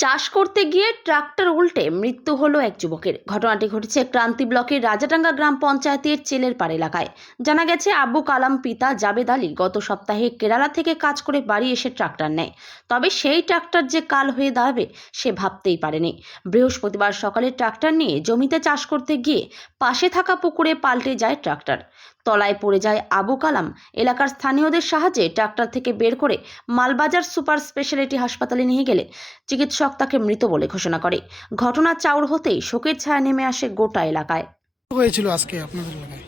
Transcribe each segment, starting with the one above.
চাষ করতে গিয়ে ট্রাক্টর উল্টে মৃত্যু হলো এক যুবকের। ঘটনাটি ঘটেছে ক্রান্তি ব্লকের রাজাডাঙ্গা গ্রাম পঞ্চায়েতের চেলেরপাড় এলাকায়। জানা গেছে, আবু কালাম পিতা জাবেদ আলী গত সপ্তাহে কেরালা থেকে কাজ করে বাড়ি এসে ট্রাক্টর নেয়। তবে সেই ট্রাক্টর যে কাল হয়ে দাঁড়াবে সে ভাবতেই পারেনি। বৃহস্পতিবার সকালে ট্রাক্টর নিয়ে জমিতে চাষ করতে গিয়ে পাশে থাকা পুকুরে পাল্টে যায় ট্রাক্টর। তলায় পড়ে যায় আবু কালাম। এলাকার স্থানীয়দের সাহায্যে ট্রাক্টর থেকে বের করে মালবাজার সুপার স্পেশালিটি হাসপাতালে নিয়ে গেলে চিকিৎসক তাকে মৃত বলে ঘোষণা করে। ঘটনা চাউর হতেই শোকের ছায়া নেমে আসে গোটা এলাকায়। হয়েছিল আজকে আপনাদের এলাকায়?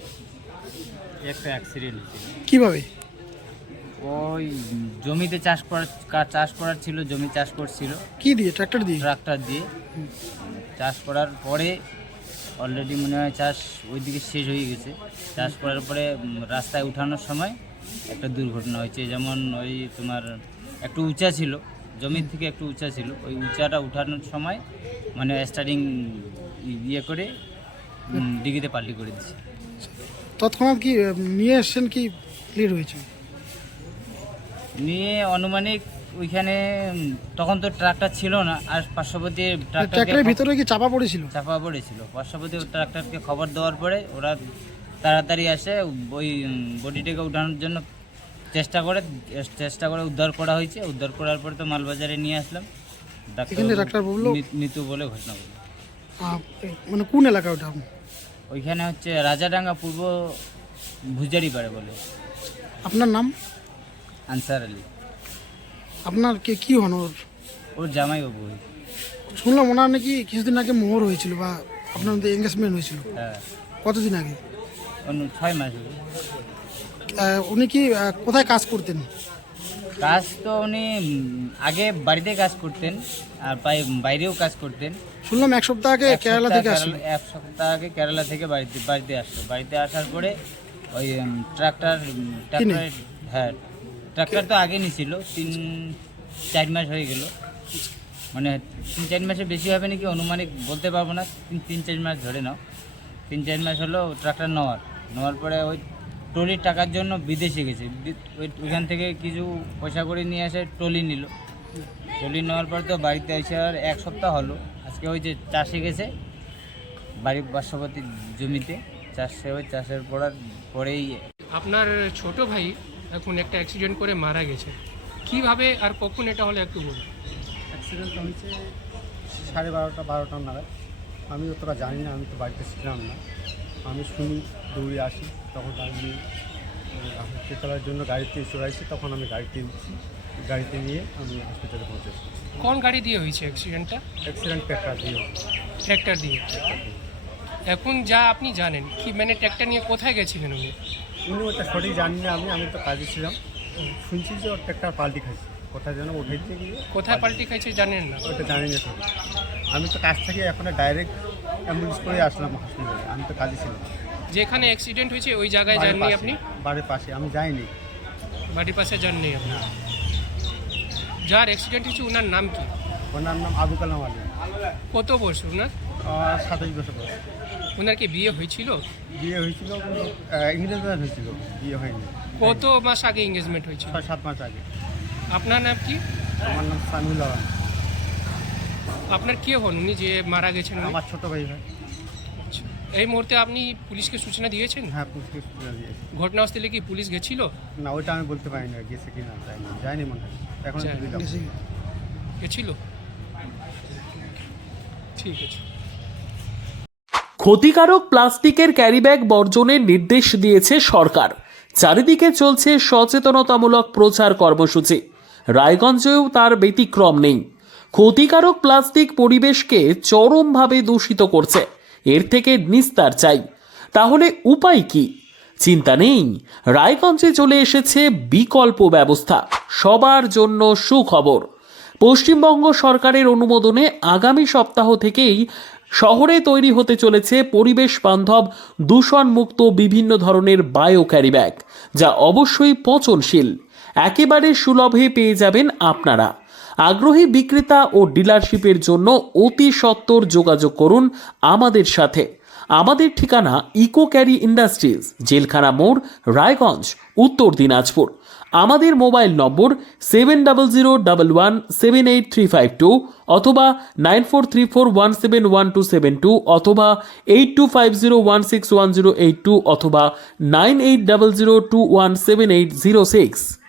একটা অ্যাক্সিডেন্ট হয়েছিল। কিভাবে? ওই জমিতে চাষ করার ছিল, জমি চাষ করছিল কি দিয়ে? ট্রাক্টর দিয়ে? ট্রাক্টর দিয়ে। চাষ করার পরে অলরেডি মনে হয় চাষ ওইদিকে শেষ হয়ে গেছে। চাষ করার পরে রাস্তায় উঠানোর সময় একটা দুর্ঘটনা হয়েছে। যেমন ওই তোমার একটু উঁচা ছিল, জমির থেকে একটু উঁচা ছিল, ওই উঁচাটা উঠানোর সময় মানে স্টার্টিং ইয়ে করে ডিগিতে পাল্টি করে দিচ্ছে। তৎক্ষণাৎ কি নিয়ে এসছেন, কি ক্লিয়ার হয়েছে? নিয়ে আনুমানিক ওইখানে তখন তো ট্রাক্টর ছিল না, আর পার্শ্ববর্তী ট্রাক্টরের ভিতরে কি চাপা পড়েছিল? চাপা পড়েছিল। পার্শ্ববর্তী ট্রাক্টরকে খবর দেওয়ার পরে ওরা তাড়াতাড়ি আসে ওই বডিটাকে উঠানোর জন্য চেষ্টা করে উদ্ধার করা হয়েছে। উদ্ধার করার পরে তো মালবাজারে নিয়ে আসলাম। ডাক্তার বললো মৃত্যু বলে ঘোষণা করলো। মানে কোন এলাকা ওটা? ওইখানে হচ্ছে রাজাডাঙ্গা পূর্ব ভুজারি পাড়ে বলে। আপনার নাম? আনসার আলী। আপনার কে কি হন? ওর জামাইবাবু। শুনলাম ওনার নাকি কিছুদিন আগে মোহর হয়েছিল বা আপনার এঙ্গেজমেন্ট হয়েছিল। হ্যাঁ, কতদিন আগে? 6 মাস হলো। উনি কি কোথায় কাজ করতেন? কাজ তো উনি আগে বাড়িতে কাজ করতেন, আর বাইরেও কাজ করতেন। শুনলাম এক সপ্তাহ আগে কেরালা থেকে আসলো। এক সপ্তাহ আগে কেরালা থেকে বাড়িতে আসলো। বাড়িতে আসার পরে ওই ট্রাক্টর হ্যাঁ, ট্রাক্টর তো আগে নিয়েছিল। 3-4 মাস হয়ে গেল, মানে 3-4 মাসের বেশি হবে নাকি অনুমানিক বলতে পারবো না। 3-4 মাস ধরে নাও। 3-4 মাস হলো ট্রাক্টর নেওয়ার পরে ওই ট্রলির টাকার জন্য বিদেশে গেছে। ওইখান থেকে কিছু পয়সা করে নিয়ে আসে, ট্রলি নিল। ট্রলি নেওয়ার পর তো বাড়িতে এসে আর 1 সপ্তাহ হলো। আজকে ওই যে চাষে গেছে বাড়ির পার্শ্ববর্তী জমিতে চাষের পরেই আপনার ছোট ভাই এখন একটা অ্যাক্সিডেন্ট করে মারা গেছে। কিভাবে আর কখন এটা হলো একটু বলুন। অ্যাক্সিডেন্টটা হয়েছে 12:30 নাগাদ। আমি অতটা জানি না, আমি তো বাড়িতে ছিলাম না। আমি শুনি, দৌড়ে আসি। তখন আমি হাসপাতালে তোলার জন্য গাড়িতে চড়াইছি। তখন আমি গাড়িতে নিয়ে আমি হসপিটালে পৌঁছেছি। কোন গাড়ি দিয়ে হয়েছে অ্যাক্সিডেন্টটা? অ্যাক্সিডেন্ট ট্র্যাক্টর দিয়ে। ট্র্যাক্টর দিয়ে। এখন যা আপনি জানেন কি, মানে ট্র্যাক্টর নিয়ে কোথায় গেছিলেন উনি? উনি ওটা সঠিক জানি না, আমি তো কাজে ছিলাম। শুনছি যে ওর ট্র্যাক্টর পাল্টি খাইছে, কোথায় যেন উঠেছে গিয়ে। কোথায় পাল্টি খাইছে জানেন না? ওটা জানি না সঠিক। আমি তো কাজ থেকে এখন ডাইরেক্ট অ্যাম্বুলেন্স করে আসলাম হসপিটালে। আমি তো কাজে ছিলাম। যেখানে অ্যাক্সিডেন্ট হয়েছে ওই জায়গায় যাননি আপনি? বাড়ির পাশে আমি যাইনি। বাড়ির পাশে যাননি আপনি? যার অ্যাক্সিডেন্ট হয়েছে ওনার নাম কি? ওনার নাম আবু কালাম আলী। কত বয়স ওনার? 27 বছর বয়স। ওনার কি বিয়ে হয়েছিল? বিয়ে হয়েছিল, এঙ্গেজমেন্ট হয়েছিল, বিয়ে হয়নি। কত মাস আগে এঙ্গেজমেন্ট হয়েছিল? 6-7 মাস আগে। আপনার নাম কি? আমার নাম সামিউল আলম। আপনার কে হন উনি যে মারা গেছেন? আমার ছোট ভাই হয়। এই মুহূর্তে আপনি পুলিশকে সূচনা দিয়েছেন? হ্যাঁ, পুলিশকে সূচনা দিয়েছি। ঘটনাস্থলে কি পুলিশ গেছিল? না, ওইটা আমি বলতে পারি না গেছে কি না, যায়নি মনে হয় এখন। গেছিল? ঠিক আছে। ক্ষতিকারক প্লাস্টিকের ক্যারিব্যাগ বর্জনের নির্দেশ দিয়েছে সরকার। চারিদিকে চলছে সচেতনতামূলক প্রচার কর্মসূচি। রায়গঞ্জেও তার ব্যতিক্রম নেই। ক্ষতিকারক প্লাস্টিক পরিবেশকে চরমভাবে দূষিত করছে। এর থেকে নিস্তার চাই। তাহলে উপায় কি? চিন্তা নেই, রায়গঞ্জে চলে এসেছে বিকল্প ব্যবস্থা। সবার জন্য সুখবর। পশ্চিমবঙ্গ সরকারের অনুমোদনে আগামী সপ্তাহ থেকেই শহরে তৈরি হতে চলেছে পরিবেশ বান্ধব দূষণমুক্ত বিভিন্ন ধরনের বায়ো ক্যারিব্যাগ, যা অবশ্যই পচনশীল। একেবারে সুলভে পেয়ে যাবেন আপনারা। আগ্রহী বিক্রেতা ও ডিলারশিপের জন্য অতি সত্বর যোগাযোগ করুন আমাদের সাথে। আমাদের ঠিকানা ইকো ক্যারি ইন্ডাস্ট্রিজ, জেলখানা মোড়, রায়গঞ্জ, উত্তর দিনাজপুর। আমাদের মোবাইল নম্বর 7001178352 অথবা 9434171272 অথবা 8250161082 অথবা 9800217806।